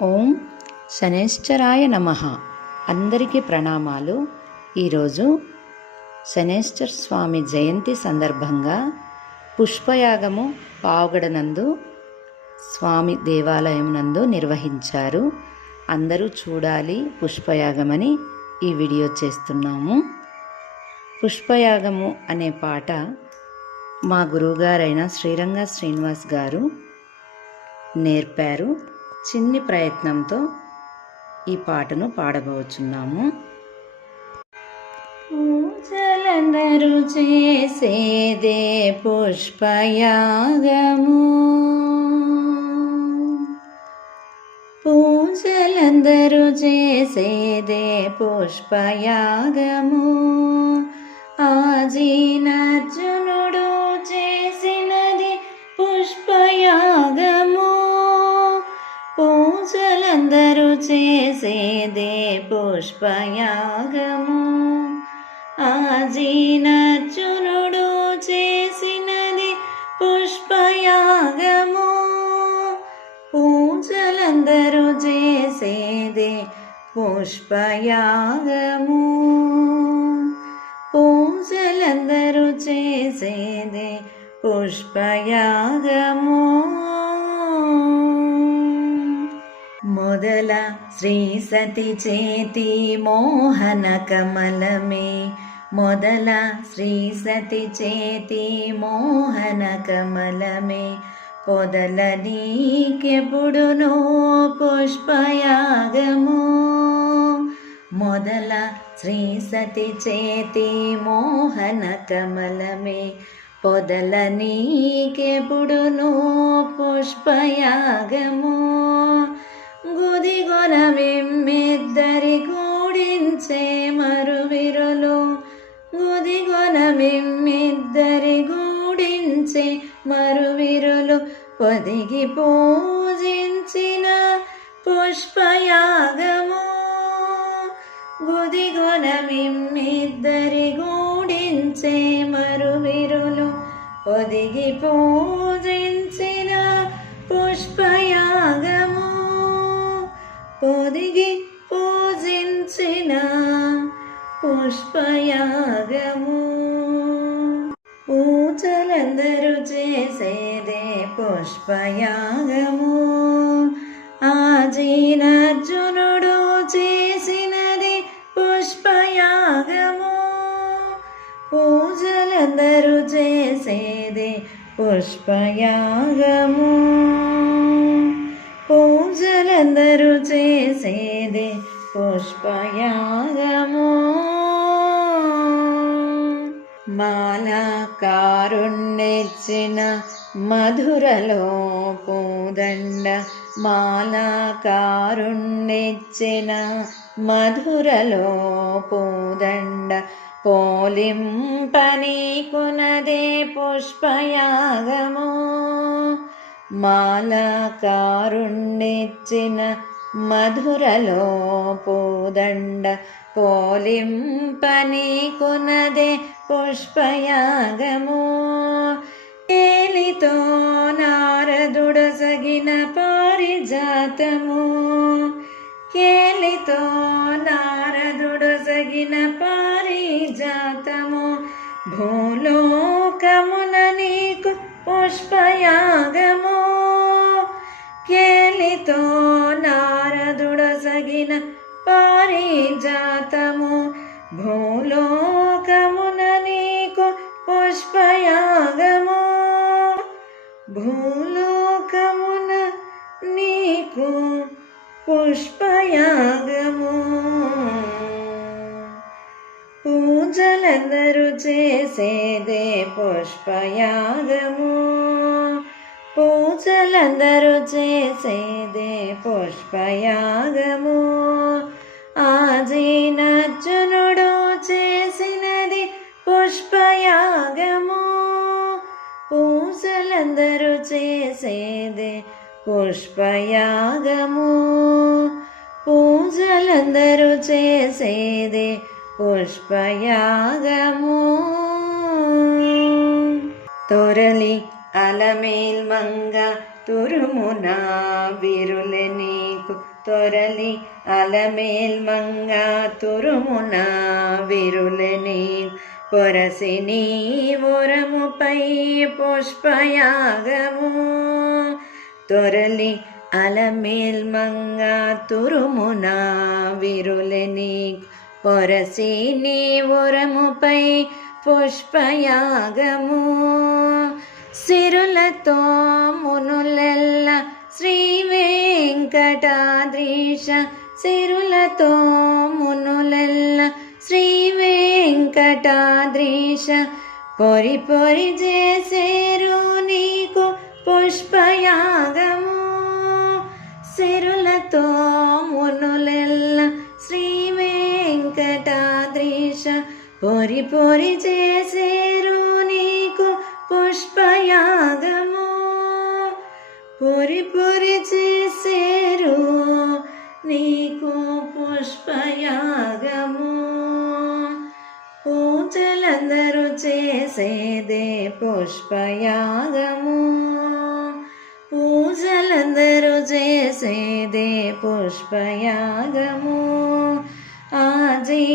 ఓం శనేశ్వరాయ నమః. అందరికీ ప్రణామాలు. ఈరోజు శనేశ్వర స్వామి జయంతి సందర్భంగా పుష్పయాగము పావగడనందు స్వామి దేవాలయం నందు నిర్వహించారు. అందరూ చూడాలి పుష్పయాగమని ఈ వీడియో చేస్తున్నాము. పుష్పయాగము అనే పాట మా గురువుగారైన శ్రీరంగ శ్రీనివాస్ గారు నేర్పారు. చిన్ని ప్రయత్నంతో ఈ పాటను పాడబోచున్నాము. పూజలందరూ చేసేదే పుష్పయాగము, పూజలందరూ చేసేదే పుష్పయాగము. ఆజీనర్జునుడు చేసినది పుష్పయాగము, పూజలందరూ చేసేదే పుష్పయాగము. ఆజీనర్జునుడు చేసినది పుష్పయాగము, పూజలందరూ చేసేదే పుష్పయాగము, పూజలందరూ చేసేదే పుష్పయాగము. మొదల శ్రీ సతి చేతి మోహన కమలమే, మొదల శ్రీ సతి చేతి మోహన కమలమే. పొదల నీకెప్పుడునో పుష్పయాగము, మొదల శ్రీ సతి చేతి మోహన కమలమే. పొదల నీకెప్పుడునో పుష్పయాగము. గుదిగొనమిమ్మిద్దరి కూడించే మరువిరులు, గుదిగొనమిమ్మిద్దరి గూడించే మరువిరులు. పొదిగి పూజించిన పుష్పయాగము, గుదిగొనమిమ్మిద్దరి గూడించే మరువిరులు. పొదిగి పూజించిన పుష్పయాగము, పొదిగి పూజించిన పుష్పయాగము. పూజలందరూ చేసేదే పుష్పయాగము. ఆజీనర్జునుడు చేసినది పుష్పయాగము, పూజలందరూ చేసేదే పుష్పయాగము, పూజలందరూ చేసేదే పుష్పయాగము. మాలాకారుణ్ణిచ్చిన మధురలో పూదండ, మాలాకారుణ్ణిచ్చిన మధురలో పూదండ. పోలింపనీకునదే పుష్పయాగము, మాలాకారుణ్ణిచ్చిన మధురలో పూదండ. పోలింపనీకునదే పుష్పయాగము. కేలితో నారదుడసగిన పారిజాతము, కేలితో నారదుడసగిన పారిజాతము. భూలోకమున నీకు పుష్పయాగము, కేలితో నారదుడసగిన పారిజాతము. భూలోకమున నీకు పుష్పయాగము, భూలోకమున నీకు పుష్పయాగము. పూజలందరూ చేసేదే పుష్పయాగము, పూజలందరూ చేసేదే పుష్పయాగము. ఆజీనర్జునుడు చేసినది పుష్పయాగము, పూజలందరూ చేసేదే పుష్పయాగము, పూజలందరూ చేసేదే పుష్పయాగము. తొరలి అలమేల్ మంగ తురుమున విరులె నీకు తొరలి అలమేల్మంగ తురుమున విరులె నీకు పొరసి నీ వరముపై పుష్పయాగము తొరలి అలమేల్మంగ తురుమున విరులె నీకు పొరసి నీ వరముపై పుష్పయాగము సిరులతో మునులెల్ల శ్రీ వెంకటాద్రీశ సిరులతో మునులెల్ల శ్రీ వెంకటాద్రీశ పొరి పొరి చేసేరు నీకు పుష్పయాగము సిరులతో మునులెల్ల శ్రీ వెంకటాద్రీశ పొరి పొరి చేసేరు నీకు పుష్పయాగము పొరి పొరి చేసేరు నీకు పుష్పయాగము పూజలందరూ చేసేదే పుష్పయాగము పూజలందరూ చేసేదే పుష్పయాగము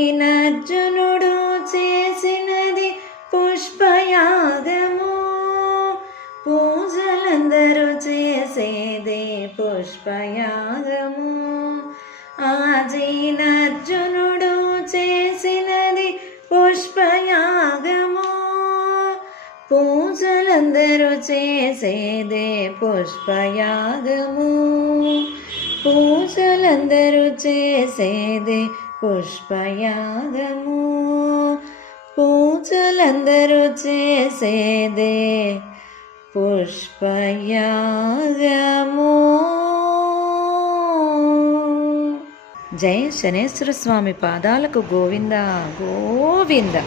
ఆజీనర్జునుడు చేసినది పుష్పయాగము పూజలందరూ చేసేదే పుష్పయాగము ఆజీనర్జునుడు చేసినది పుష్పయాగము పూజలందరూ చేసేదే పుష్పయాగము పూజలందరూ చేసేదే పుష్పయాగము పూజలందరూ చేసేదే పుష్పయాగము. జయ శనేశ్వర స్వామి పాదాలకు గోవింద గోవింద.